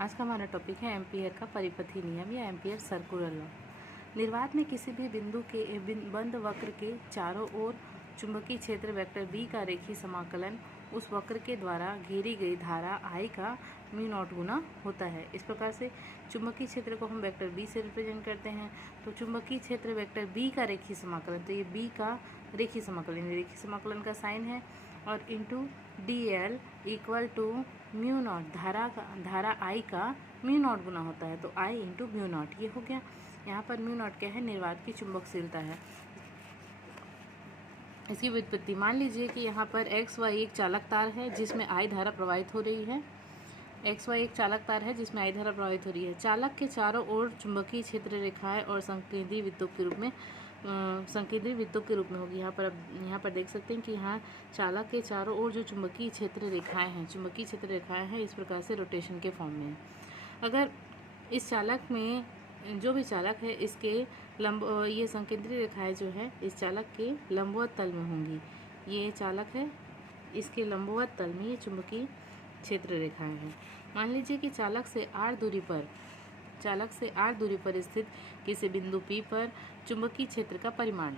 आज का हमारा टॉपिक है एम्पियर का परिपथी नियम या एम्पियर सर्कुलर लॉ। निर्वात में किसी भी बिंदु के बंद वक्र के चारों ओर चुंबकीय क्षेत्र वेक्टर बी का रेखीय समाकलन उस वक्र के द्वारा घेरी गई धारा I का म्यू नॉट गुना होता है। इस प्रकार से चुंबकीय क्षेत्र को हम वेक्टर बी से रिप्रेजेंट करते हैं। तो चुंबकीय क्षेत्र वेक्टर बी का रेखीय समाकलन, तो ये बी का रेखीय समाकलन का साइन है और into D L equal to mu not धारा I का म्यू नॉट गुना होता है। तो I इंटू म्यू नॉट ये हो गया। यहाँ पर म्यू नॉट क्या है? निर्वात की चुंबकशीलता है। इसकी व्युत्पत्ति मान लीजिए कि यहाँ पर XY एक चालक तार है जिसमें I धारा प्रवाहित हो रही है। XY एक चालक तार है जिसमें I धारा प्रवाहित हो रही है। चालक के चारों ओर चुंबकीय क्षेत्र रेखाएं और संकेंद्रीय वृत्तों के रूप में होगी। यहाँ पर देख सकते हैं कि यहाँ चालक के चारों ओर जो चुंबकीय क्षेत्र रेखाएं हैं इस प्रकार से रोटेशन के फॉर्म में है। अगर इस चालक में जो भी चालक है इसके ये संकेंद्रीय रेखाएं जो है इस चालक के लंबवत तल में होंगी। ये चालक है, इसके लंबवत तल में ये चुंबकीय क्षेत्र रेखाएं हैं। मान लीजिए कि चालक से r दूरी पर स्थित किसी बिंदु P पर चुंबकीय क्षेत्र का परिमाण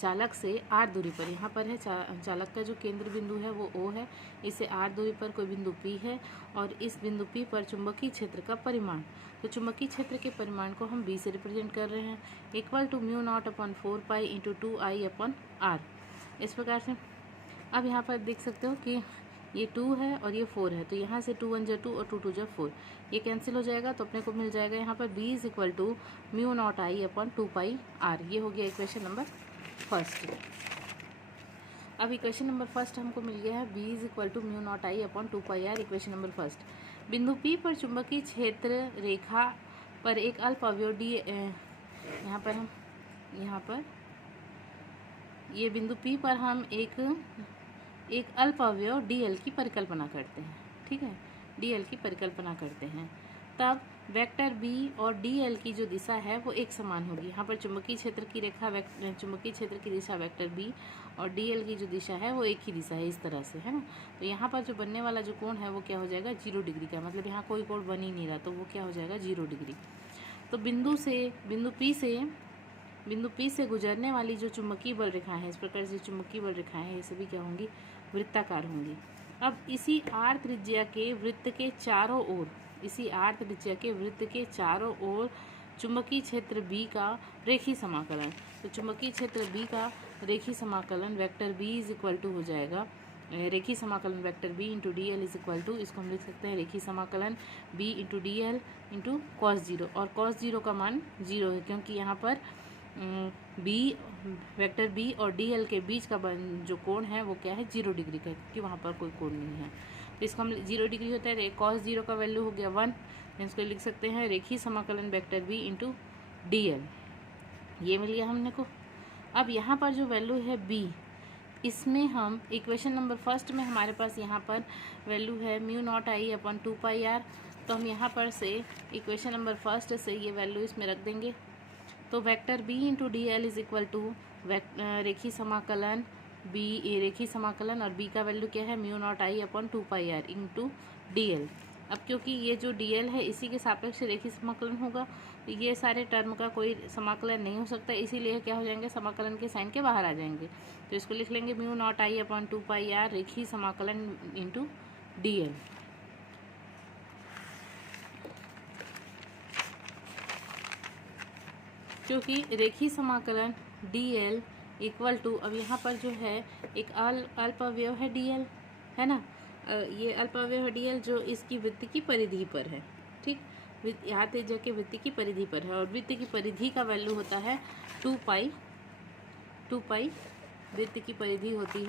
चालक से r दूरी पर, यहाँ पर है चालक का जो केंद्र बिंदु है वो O है, इससे r दूरी पर कोई बिंदु P है और इस बिंदु P पर चुंबकीय क्षेत्र का परिमाण, तो चुंबकीय क्षेत्र के परिमाण को हम B से रिप्रेजेंट कर रहे हैं, equal to mu not upon 4 into 2I upon R। इस प्रकार से अब यहाँ पर देख सकते हो कि ये 2 है और ये 4 है, तो यहाँ से 2 1 जा 2 और 2 2 जा 4, ये कैंसिल हो जाएगा तो अपने को मिल जाएगा यहाँ पर B is equal to mu not I upon 2πr। ये हो गया इक्वेशन नंबर फर्स्ट। अब इक्वेशन नंबर फर्स्ट हमको मिल गया है B is equal to mu not I upon 2πr, equation number first. बिंदु P पर चुंबकीय क्षेत्र रेखा पर एक अल्प अवयव D, यहाँ पर ये बिंदु P पर हम एक अल्प अवयव DL की परिकल्पना करते हैं, ठीक है, DL की परिकल्पना करते हैं, तब वेक्टर B और DL की जो दिशा है वो एक समान होगी। यहाँ पर चुंबकीय क्षेत्र की दिशा वेक्टर B और DL की जो दिशा है वो एक ही दिशा है, इस तरह से, है ना। तो यहाँ पर जो बनने वाला जो कोण है वो क्या हो जाएगा? 0 डिग्री का, मतलब यहाँ कोई कोण बन ही नहीं रहा, तो वो क्या हो जाएगा? 0 डिग्री। तो बिंदु P से गुजरने वाली जो चुंबकीय बल रेखाएं हैं, इस प्रकार से चुंबकीय बल रेखाएं हैं, ये सभी क्या होंगी? वृत्ताकार होंगी। अब इसी r त्रिज्या के वृत्त के चारों ओर चुंबकीय क्षेत्र B का रेखीय समाकलन, तो चुंबकीय क्षेत्र B का रेखीय समाकलन vector B is equal to हो जाएगा, रेखीय समाकलन vector B into D L is equal to, इसको हम लिख सकते हैं रेखीय समाकलन B into D L into cos 0, और कॉस 0 का मान 0 है क्योंकि यहाँ पर वेक्टर B और DL के बीच का जो कोण है वो क्या है? 0 डिग्री का, क्योंकि वहाँ पर कोई कोण नहीं है। तो इसका हम 0 डिग्री होता है, कॉस 0 का वैल्यू हो गया 1, इसको लिख सकते हैं रेखीय समाकलन वेक्टर B इंटू DL, ये मिल गया हमने को। अब यहाँ पर जो वैल्यू है B, इसमें हम इक्वेशन नंबर फर्स्ट में हमारे पास यहाँ पर वैल्यू है mu not I upon 2πr, तो हम यहाँ पर से इक्वेशन नंबर फर्स्ट से ये वैल्यू इसमें रख देंगे। तो vector B into D L is equal to रेखीय समाकलन और B का वैल्यू क्या है? Mu not I upon 2πr into D L. अब क्योंकि ये जो डी एल है इसी के सापेक्ष रेखीय समाकलन होगा, तो ये सारे टर्म का कोई समाकलन नहीं हो सकता, इसीलिए क्या हो जाएंगे? समाकलन के साइन के बाहर आ जाएंगे। तो इसको लिख लेंगे mu not I upon 2πr रेखीय समाकलन इंटू डी एल। क्योंकि रेखीय समाकलन DL इक्वल टू, अब यहाँ पर जो है एक अल्प अवयव है DL, है ना, ये अल्प अवयव है DL जो इसकी वृत्त की परिधि पर है, ठीक, यहाँ त्रिज्या के वृत्त की परिधि पर है, और वृत्त की परिधि का वैल्यू होता है 2π, वृत्त की परिधि होती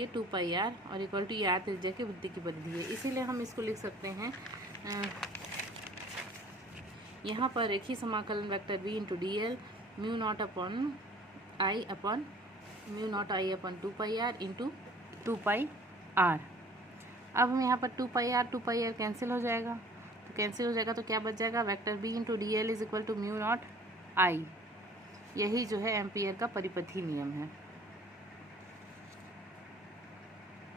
है 2πr और इक्वल टू यार त्रिज्या के वृत्त की परिधि है, इसीलिए हम इसको लिख सकते हैं यहाँ पर रेखीय समाकलन vector B into D L mu not I upon 2πr into 2πr। अब हम यहाँ पर 2πr कैंसिल हो जाएगा, तो क्या बच जाएगा? Vector B into D L is equal to mu not I। यही जो है एम्पियर का परिपथी नियम है।